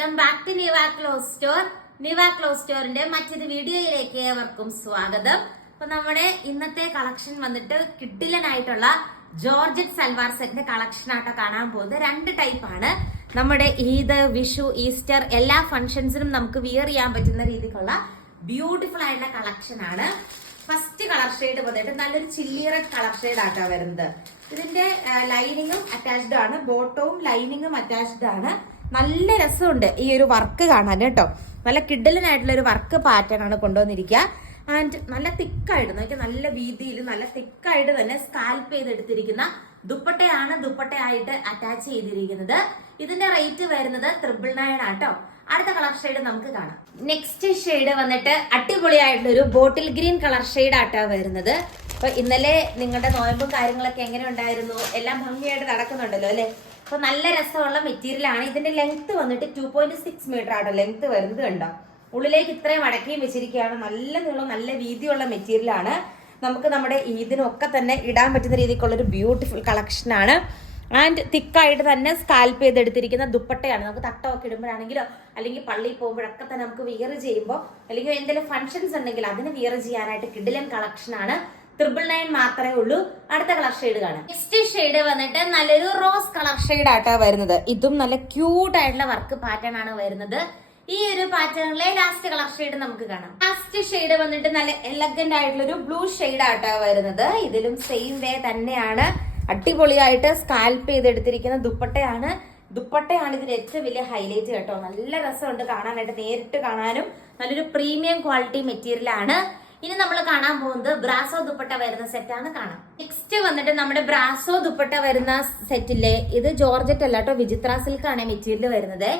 Welcome back to Niva cloth store. Niva cloth സ്റ്റോറിന്റെ മറ്റൊരു വീഡിയോയിലേക്ക് ഏവർക്കും സ്വാഗതം. അപ്പൊ നമ്മുടെ ഇന്നത്തെ കളക്ഷൻ വന്നിട്ട് കിഡിലനായിട്ടുള്ള ജോർജറ്റ് സൽവാർ സെറ്റിന്റെ കളക്ഷൻ ആട്ടോ കാണാൻ പോകുന്നത്. രണ്ട് ടൈപ്പ് ആണ്. നമ്മുടെ ഈദ്, വിഷു, ഈസ്റ്റർ എല്ലാ ഫംഗ്ഷൻസിനും നമുക്ക് വിയർ ചെയ്യാൻ പറ്റുന്ന രീതിക്കുള്ള ബ്യൂട്ടിഫുൾ ആയിട്ടുള്ള കളക്ഷൻ ആണ്. ഫസ്റ്റ് കളർ ഷെയ്ഡ് വന്നിട്ട് നല്ലൊരു ചില്ലി റെഡ് കളർ ഷെയ്ഡ് ആട്ടോ വരുന്നത്. ഇതിന്റെ ലൈനിങ്ങും അറ്റാച്ച്ഡ് ആണ്, ബോട്ടവും ലൈനിങ്ങും അറ്റാച്ച്ഡ് ആണ്. നല്ല രസമുണ്ട് ഈ ഒരു വർക്ക് കാണാൻ കേട്ടോ. നല്ല കിഡലനായിട്ടുള്ള ഒരു വർക്ക് പാറ്റേൺ ആണ് കൊണ്ടുവന്നിരിക്കുക. ആൻഡ് നല്ല തിക്കായിട്ട് നോക്കിയാൽ നല്ല വീതിയിൽ നല്ല തിക്കായിട്ട് തന്നെ സ്കാൽപ്പ് ചെയ്തെടുത്തിരിക്കുന്ന ദുപ്പട്ടയാണ് ദുപ്പട്ടയായിട്ട് അറ്റാച്ച് ചെയ്തിരിക്കുന്നത്. ഇതിന്റെ റേറ്റ് വരുന്നത് 999 ആട്ടോ. അടുത്ത കളർ ഷെയ്ഡ് നമുക്ക് കാണാം. നെക്സ്റ്റ് ഷെയ്ഡ് വന്നിട്ട് അടിപൊളിയായിട്ടുള്ള ഒരു ബോട്ടിൽ ഗ്രീൻ കളർ ഷെയ്ഡ് ആട്ടോ വരുന്നത്. അപ്പൊ ഇന്നലെ നിങ്ങളുടെ നോയമ്പും കാര്യങ്ങളൊക്കെ എങ്ങനെ ഉണ്ടായിരുന്നു? എല്ലാം ഭംഗിയായിട്ട് നടക്കുന്നുണ്ടല്ലോ അല്ലെ? അപ്പൊ നല്ല രസമുള്ള മെറ്റീരിയൽ ആണ്. ഇതിന്റെ ലെങ്ത് വന്നിട്ട് 2.6 മീറ്റർ ആട്ടോ ലെങ്ത് വരുന്നത്. കണ്ടോ, ഉള്ളിലേക്ക് ഇത്രയും മടക്കിയും വെച്ചിരിക്കുകയാണ്. നല്ല നീളം നല്ല വീതിയുള്ള മെറ്റീരിയൽ ആണ്. നമുക്ക് നമ്മുടെ ഇതിനൊക്കെ തന്നെ ഇടാൻ പറ്റുന്ന രീതിക്കുള്ള ഒരു ബ്യൂട്ടിഫുൾ കളക്ഷൻ ആണ്. ആൻഡ് തിക്കായിട്ട് തന്നെ സ്കാൽപ്പ് ചെയ്തെടുത്തിരിക്കുന്ന ദുപ്പട്ടയാണ്. നമുക്ക് തട്ടമൊക്കെ ഇടുമ്പോഴാണെങ്കിലോ അല്ലെങ്കിൽ പള്ളിയിൽ പോകുമ്പോഴൊക്കെ തന്നെ നമുക്ക് വിയർ ചെയ്യുമ്പോൾ അല്ലെങ്കിൽ എന്തെങ്കിലും ഫംഗ്ഷൻസ് ഉണ്ടെങ്കിൽ അതിന് വിയർ ചെയ്യാനായിട്ട് കിഡിലൻ കളക്ഷൻ ആണ്. 999 മാത്രമേ ഉള്ളൂ. അടുത്ത കളർ ഷെയ്ഡ് കാണാം. നെക്സ്റ്റ് ഷെയ്ഡ് വന്നിട്ട് നല്ലൊരു റോസ് കളർ ഷെയ്ഡ് ആട്ടോ വരുന്നത്. ഇതും നല്ല ക്യൂട്ട് ആയിട്ടുള്ള വർക്ക് പാറ്റേൺ ആണ് വരുന്നത്. ഈ ഒരു പാറ്റേണിലെ ലാസ്റ്റ് കളർ ഷെയ്ഡ് നമുക്ക് കാണാം. ലാസ്റ്റ് ഷെയ്ഡ് വന്നിട്ട് നല്ല എലഗന്റ് ആയിട്ടുള്ള ഒരു ബ്ലൂ ഷെയ്ഡ് ആട്ടോ വരുന്നത്. ഇതിലും സെയിം വേ തന്നെയാണ്. അടിപൊളിയായിട്ട് സ്കാൽപ്പ് ചെയ്തെടുത്തിരിക്കുന്ന ദുപ്പട്ടയാണ് ഇതിന് ഏറ്റവും വലിയ ഹൈലൈറ്റ് കേട്ടോ. നല്ല രസമുണ്ട് കാണാനായിട്ട്, നേരിട്ട് കാണാനും നല്ലൊരു പ്രീമിയം ക്വാളിറ്റി മെറ്റീരിയൽ ആണ്. ഇനി നമ്മൾ കാണാൻ പോകുന്നത് ബ്രാസോ ദുപ്പട്ട വരുന്ന സെറ്റാണ് കാണാം. നെക്സ്റ്റ് വന്നിട്ട് നമ്മുടെ ബ്രാസോ ദുപ്പട്ട വരുന്ന സെറ്റിലെ ഇത് ജോർജറ്റ് അല്ല കേട്ടോ, വിചിത്ര സിൽക്ക് ആണ് മെറ്റീരിയൽ വരുന്നത്.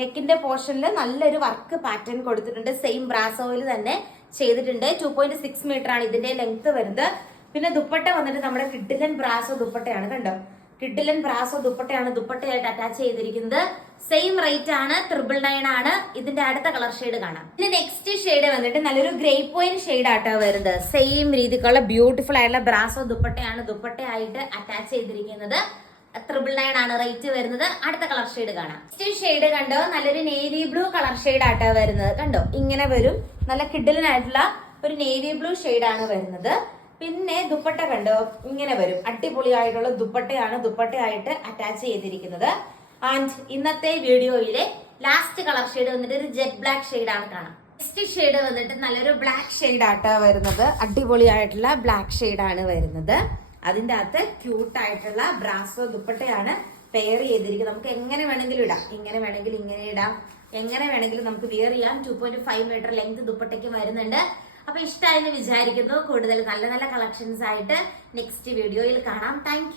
നെക്കിന്റെ പോർഷനിൽ നല്ലൊരു വർക്ക് പാറ്റേൺ കൊടുത്തിട്ടുണ്ട്. സെയിം ബ്രാസോയിൽ തന്നെ ചെയ്തിട്ടുണ്ട്. 2.6 മീറ്റർ ആണ് ഇതിന്റെ ലെങ്ത് വരുന്നത്. പിന്നെ ദുപ്പട്ട വന്നിട്ട് നമ്മുടെ കിഡിലൻ ബ്രാസോ ദുപ്പട്ടയാണ്. കണ്ടോ, കിഡിലൻ ബ്രാസോ ദുപ്പട്ടയാണ് ദുപ്പട്ടയായിട്ട് അറ്റാച്ച് ചെയ്തിരിക്കുന്നത്. സെയിം റേറ്റ് ആണ്, 999 ആണ്. ഇതിന്റെ അടുത്ത കളർ ഷെയ്ഡ് കാണാം. ഇതിന്റെ നെക്സ്റ്റ് ഷെയ്ഡ് വന്നിട്ട് നല്ലൊരു ഗ്രേ പോയിന്റ് ഷെയ്ഡ് ആട്ടോ വരുന്നത്. സെയിം രീതിക്കുള്ള ബ്യൂട്ടിഫുൾ ആയിട്ടുള്ള ബ്രാസോ ദുപ്പട്ടയാണ് ദുപ്പട്ടയായിട്ട് അറ്റാച്ച് ചെയ്തിരിക്കുന്നത്. 999 ആണ് റേറ്റ് വരുന്നത്. അടുത്ത കളർ ഷെയ്ഡ് കാണാം. നെക്സ്റ്റ് ഷെയ്ഡ് കണ്ടോ, നല്ലൊരു നേവി ബ്ലൂ കളർ ഷെയ്ഡ് ആട്ടോ വരുന്നത്. കണ്ടോ, ഇങ്ങനെ വരും. നല്ല കിഡിലനായിട്ടുള്ള ഒരു നേവി ബ്ലൂ ഷെയ്ഡ് ആണ് വരുന്നത്. പിന്നെ ദുപ്പട്ട കണ്ടോ, ഇങ്ങനെ വരും. അടിപൊളിയായിട്ടുള്ള ദുപ്പട്ടയാണ് ദുപ്പട്ടയായിട്ട് അറ്റാച്ച് ചെയ്തിരിക്കുന്നത്. ആൻഡ് ഇന്നത്തെ വീഡിയോയിലെ ലാസ്റ്റ് കളർ ഷെയ്ഡ് വന്നിട്ട് ഒരു ജെറ്റ് ബ്ലാക്ക് ഷെയ്ഡ് ആണ് കാണാം. നെക്സ്റ്റ് ഷെയ്ഡ് വന്നിട്ട് നല്ലൊരു ബ്ലാക്ക് ഷെയ്ഡ് ആട്ടോ വരുന്നത്. അടിപൊളിയായിട്ടുള്ള ബ്ലാക്ക് ഷെയ്ഡ് ആണ് വരുന്നത്. അതിന്റെ അകത്ത് ക്യൂട്ട് ആയിട്ടുള്ള ബ്രാസോ ദുപ്പട്ടയാണ് പെയർ ചെയ്തിരിക്കുന്നത്. നമുക്ക് എങ്ങനെ വേണമെങ്കിലും ഇടാം. ഇങ്ങനെ വേണമെങ്കിൽ ഇങ്ങനെ ഇടാം, എങ്ങനെ വേണമെങ്കിലും നമുക്ക് വിയർ ചെയ്യാം. 2.5 മീറ്റർ ലെങ്ത് ദുപ്പട്ടയ്ക്ക് വരുന്നുണ്ട്. അപ്പൊ ഇഷ്ടമായെന്ന് വിചാരിക്കുന്നു. കൂടുതൽ നല്ല നല്ല കളക്ഷൻസ് ആയിട്ട് നെക്സ്റ്റ് വീഡിയോയിൽ കാണാം. താങ്ക്